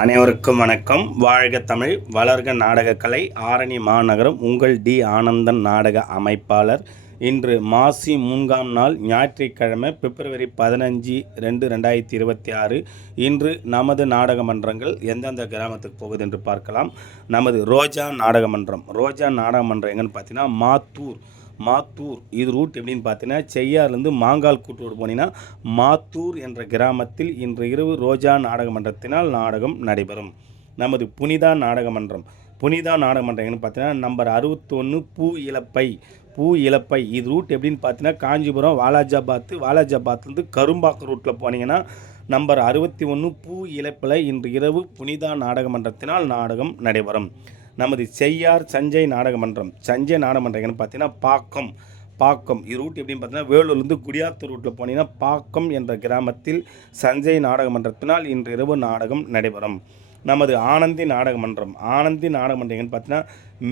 அனைவருக்கும் வணக்கம். வாழ்க தமிழ் வளர்க நாடகக்கலை ஆரணி மாநகரம் உங்கள் டி ஆனந்தன் நாடக அமைப்பாளர். இன்று மாசி மூன்றாம் நாள் ஞாயிற்றுக்கிழமை பிப்ரவரி பதினஞ்சு ரெண்டு ரெண்டாயிரத்தி இருபத்தி ஆறு. இன்று நமது நாடக மன்றங்கள் எந்தெந்த கிராமத்துக்கு போகுது என்று பார்க்கலாம். நமது ரோஜா நாடக மன்றம். ரோஜா நாடக மன்றம் எங்கன்னு பார்த்தீங்கன்னா மாத்தூர். மாத்தூர். இது ரூட் எப்படின்னு பார்த்தீங்கன்னா செய்யார்லேருந்து மாங்கால் கூட்டோடு போனீங்கன்னா மாத்தூர் என்ற கிராமத்தில் இன்று இரவு ரோஜா நாடக மன்றத்தினால் நாடகம் நடைபெறும். நமது புனிதா நாடக மன்றம். புனிதா நாடக மன்றம்னு பார்த்தீங்கன்னா நம்பர் அறுபத்தொன்று பூ இலப்பை. பூ இலப்பை. இது ரூட் எப்படின்னு பார்த்தீங்கன்னா காஞ்சிபுரம் வாலாஜாபாத் வாலாஜாபாத்லேருந்து கரும்பாக்கம் ரூட்டில் போனீங்கன்னா நம்பர் அறுபத்தி ஒன்று பூ இழப்பில் இன்று இரவு புனிதா நாடக மன்றத்தினால் நாடகம் நடைபெறும். நமது செய்யார் சஞ்சய் நாடக மன்றம் சஞ்சய் நாடக மன்றம் பார்த்தீங்கன்னா பாக்கம். பாக்கம். இது ரூட் எப்படின்னு பார்த்தீங்கன்னா வேலூர்லேருந்து குடியாத்தூர் ரூட்டில் போனீங்கன்னா பாக்கம் என்ற கிராமத்தில் சஞ்சய் நாடக மன்றத்தினால் இன்று இரவு நாடகம் நடைபெறும். நமது ஆனந்தி நாடக மன்றம் ஆனந்தி நாடக மன்றம் பார்த்தீங்கன்னா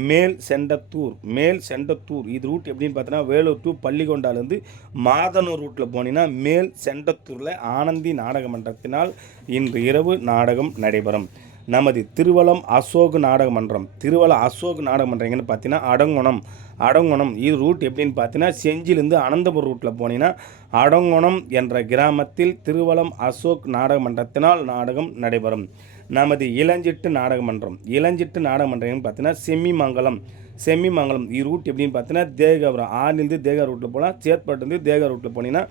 மேல் செண்டத்தூர். மேல் செண்டத்தூர். இது ரூட் எப்படின்னு பார்த்தீங்கன்னா வேலூர் டு பள்ளிகொண்டாலேருந்து மாதனூர் ரூட்டில் போனீங்கன்னா மேல் செண்டத்தூரில் ஆனந்தி நாடக மன்றத்தினால் இன்று இரவு நாடகம் நடைபெறும். நமது திருவலம் அசோக் நாடக மன்றம் திருவலம் அசோக் நாடக மன்றம் எங்கன்னு பார்த்தீங்கன்னா அடங்குணம். அடங்குணம் இது ரூட் எப்படின்னு பார்த்தீங்கன்னா செஞ்சிலேருந்து அனந்தபுரம் ரூட்டில் போனீங்கன்னா அடங்குணம் என்ற கிராமத்தில் திருவலம் அசோக் நாடக மன்றத்தினால் நாடகம் நடைபெறும். நமது இளஞ்சிட்டு நாடக மன்றம் இளஞ்சிட்டு நாடக மன்றம்னு பார்த்தீங்கன்னா செம்மிமங்கலம். செம்மிமங்கலம் இது ரூட் எப்படின்னு பார்த்தீங்கன்னா தேகபுரம் ஆறிலிருந்து தேகா ரூட்டில் போனால் சேத்பட்டுலேருந்து தேகா ரூட்டில் போனீங்கன்னா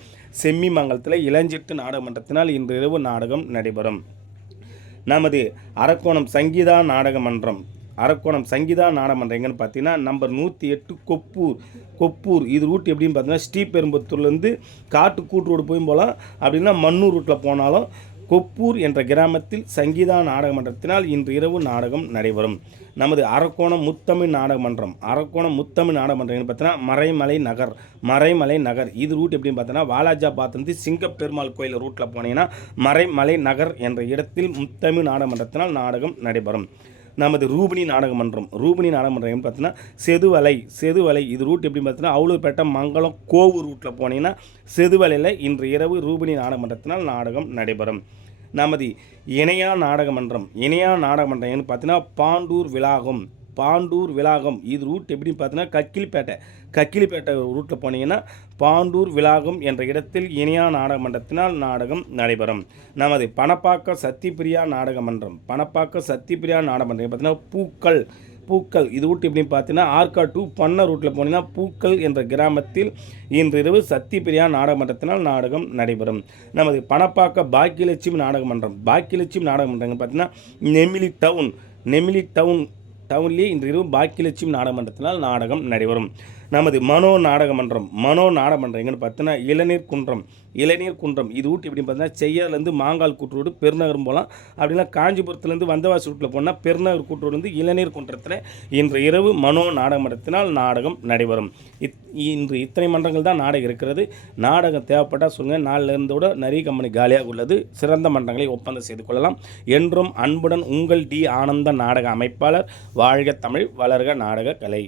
செம்மிமங்கலத்தில் இளஞ்சிட்டு நாடக மன்றத்தினால் இன்று இரவு நாடகம் நடைபெறும். நமது அரக்கோணம் சங்கீதா நாடக மன்றம் அரக்கோணம் சங்கீதா நாடகமன்றம் எங்கன்னு பார்த்தீங்கன்னா நம்பர் நூற்றி எட்டு கொப்பூர். கொப்பூர். இது ரூட் எப்படின்னு பார்த்தீங்கன்னா ஸ்ரீபெரும்புத்தூர்லேருந்து காட்டு கூட்டு ரோடு போயும் போகலாம். அப்படின்னா மண்ணூர் ரூட்டில் போனாலும் கொப்பூர் என்ற கிராமத்தில் சங்கீதா நாடக மன்றத்தினால் இன்று இரவு நாடகம் நடைபெறும். நமது அரக்கோணம் முத்தமிழ் நாடக மன்றம் அரக்கோணம் முத்தமிழ் நாடக மன்றம் பார்த்தீங்கன்னா மறைமலை நகர். மறைமலை நகர். இது ரூட் எப்படின்னு பார்த்தோன்னா வாலாஜா வாலாஜாபாத்லேருந்து சிங்கப்பெருமாள் கோயில் ரூட்டில் போனீங்கன்னா மறைமலை நகர் என்ற இடத்தில் முத்தமிழ் நாடக மன்றத்தினால் நாடகம் நடைபெறும். நமது ரூபினி நாடக மன்றம். ரூபினி நாடக மன்றம் பார்த்தீங்கன்னா செதுவலை செதுவலை இது ரூட் எப்படி பார்த்தீங்கன்னா அவுளூர்பேட்டை மங்களம் கோவூர் ரூட்டில் போனீங்கன்னா செதுவலையில் இன்று இரவு ரூபினி நாடக மன்றத்தினால் நாடகம் நடைபெறும். நமது இணையா நாடக மன்றம் இணையா நாடக மன்றம் பார்த்தீங்கன்னா பாண்டூர் விலாகம். பாண்டூர் விலாகம். இது ரூட் எப்படி பார்த்தீங்கன்னா கக்கிலிப்பேட்டை. கக்கிலிப்பேட்டை ரூட்டில் போனீங்கன்னா பாண்டூர் விலாகம் என்ற இடத்தில் இணையா நாடக மன்றத்தினால் நாடகம் நடைபெறும். நமது பணப்பாக்க சத்திப்பிரியா நாடக மன்றம் பணப்பாக்க சத்திப்பிரியா நாடக மன்றம் பார்த்தீங்கன்னா பூக்கள். பூக்கள். இது ரூட் எப்படின்னு பார்த்தீங்கன்னா ஆர்கா டூ பண்ண ரூட்டில் போனீங்கன்னா பூக்கள் என்ற கிராமத்தில் இன்று இரவு சத்திப்பிரியா நாடக மன்றத்தினால் நாடகம் நடைபெறும். நமது பணப்பாக்க பாக்கியலட்சுமி நாடக மன்றம் பாக்கியலட்சுமி நாடக மன்றங்கள் பார்த்தீங்கன்னா நெமிலி டவுன். நெமிலி டவுன் டவுன்லேயே இன்று இரவு பாக்கியலட்சுமி நாடகமன்றத்தினால் நாடகம் நடைபெறும். நமது மனோ நாடகமன்றம் மனோ நாடகமன்றம் எங்கன்னு பார்த்தீங்கன்னா இளநீர் குன்றம் இளநீர் குன்றம். இது ஊட்டி எப்படின்னு பார்த்தீங்கன்னா செய்யார்லேருந்து மாங்கால் கூட்டுரோடு பெருநகரம் போகலாம். அப்படின்னா காஞ்சிபுரத்துலேருந்து வந்தவாசி ரூட்டில் போனால் பெருநகர் கூட்டுரோடு இளநீர் குன்றத்தில் இன்று இரவு மனோ நாடகமன்றத்தினால் நாடகம் நடைபெறும். இத் இன்று இத்தனை மன்றங்கள் தான் நாடகம் இருக்கிறது. நாடகம் தேவைப்பட்டால் சொல்லுங்கள் நாளிலிருந்தோட நிறைய கம்பெனி காலியாக உள்ளது. சிறந்த மன்றங்களை ஒப்பந்தம் செய்து கொள்ளலாம். என்றும் அன்புடன் உங்கள் டி ஆனந்த நாடக அமைப்பாளர் வாழ்க தமிழ் வளர்க நாடக கலை.